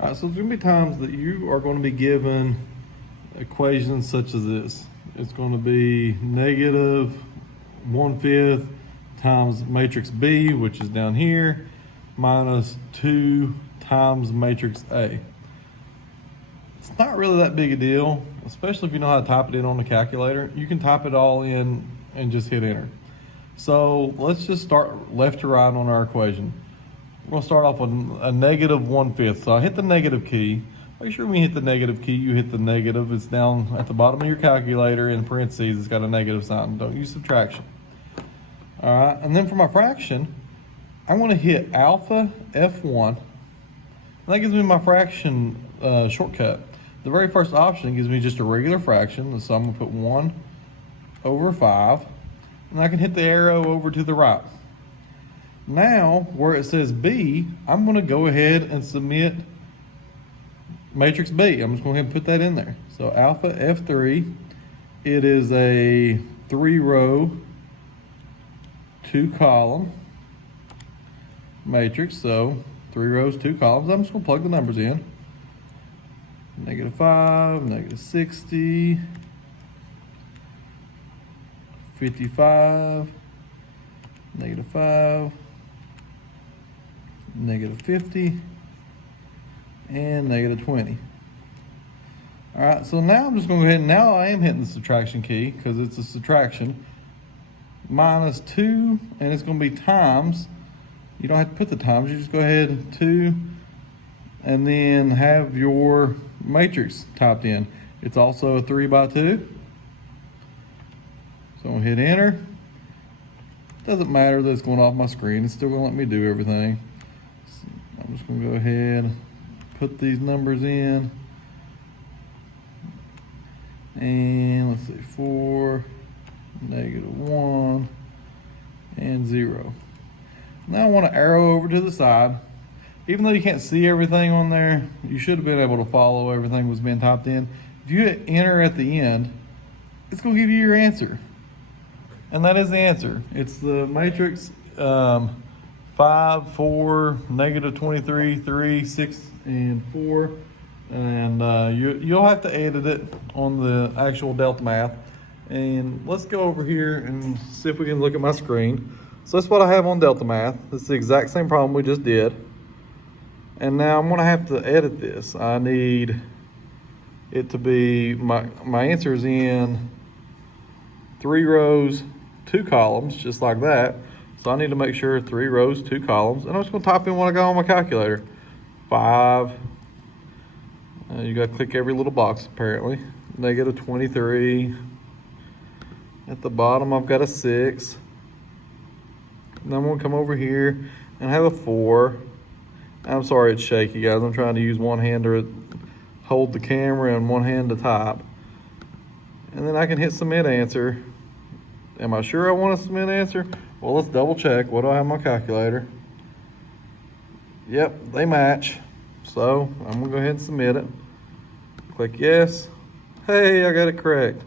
All right, so there's gonna be times that you are gonna be given equations such as this. It's gonna be -1/5 times matrix B, which is down here, minus 2 times matrix A. It's not really that big a deal, especially if you know how to type it in on the calculator. You can type it all in and just hit enter. So let's just start left to right on our equation. We're gonna start off with a -1/5. So I hit the negative key. Make sure when you hit the negative key, you hit the negative. It's down at the bottom of your calculator in parentheses. It's got a negative sign. Don't use subtraction. All right, and then for my fraction, I'm gonna hit alpha F1. And that gives me my fraction shortcut. The very first option gives me just a regular fraction. So I'm gonna put 1/5. And I can hit the arrow over to the right. Now, where it says B, I'm gonna go ahead and submit matrix B. I'm just going to put that in there. So alpha F3, it is a 3-row, 2-column matrix. So 3 rows, 2 columns. I'm just going to plug the numbers in. -5, -60, 55, -5, -50, and -20. All right, so now I'm just going to go ahead and now I am hitting the subtraction key because it's a subtraction. -2, and it's going to be times. You don't have to put the times, you just go ahead 2, and then have your matrix typed in. It's also a 3x2. So I'm going to hit enter. Doesn't matter that it's going off my screen, it's still going to let me do everything. So I'm just going to go ahead, put these numbers in, and let's see, 4, -1, and 0. Now I want to arrow over to the side. Even though you can't see everything on there, you should have been able to follow everything was being typed in. If you hit enter at the end, it's going to give you your answer. And that is the answer. It's the matrix 5, 4, -23, 3, 6, and 4. And you'll have to edit it on the actual delta math. And let's go over here and see if we can look at my screen. So that's what I have on delta math. It's the exact same problem we just did. And now I'm gonna have to edit this. I need it to be, my answer is in 3 rows, 2 columns, just like that. So I need to make sure 3 rows, 2 columns. And I'm just gonna type in what I got on my calculator. 5, you gotta click every little box apparently. -23. At the bottom I've got a 6. And I'm gonna come over here and have a 4. I'm sorry it's shaky, guys. I'm trying to use one hand to hold the camera and one hand to type. And then I can hit submit answer. Am I sure I want to submit answer? Well, let's double check. What do I have on my calculator? Yep, they match. So I'm gonna go ahead and submit it. Click yes. Hey, I got it correct.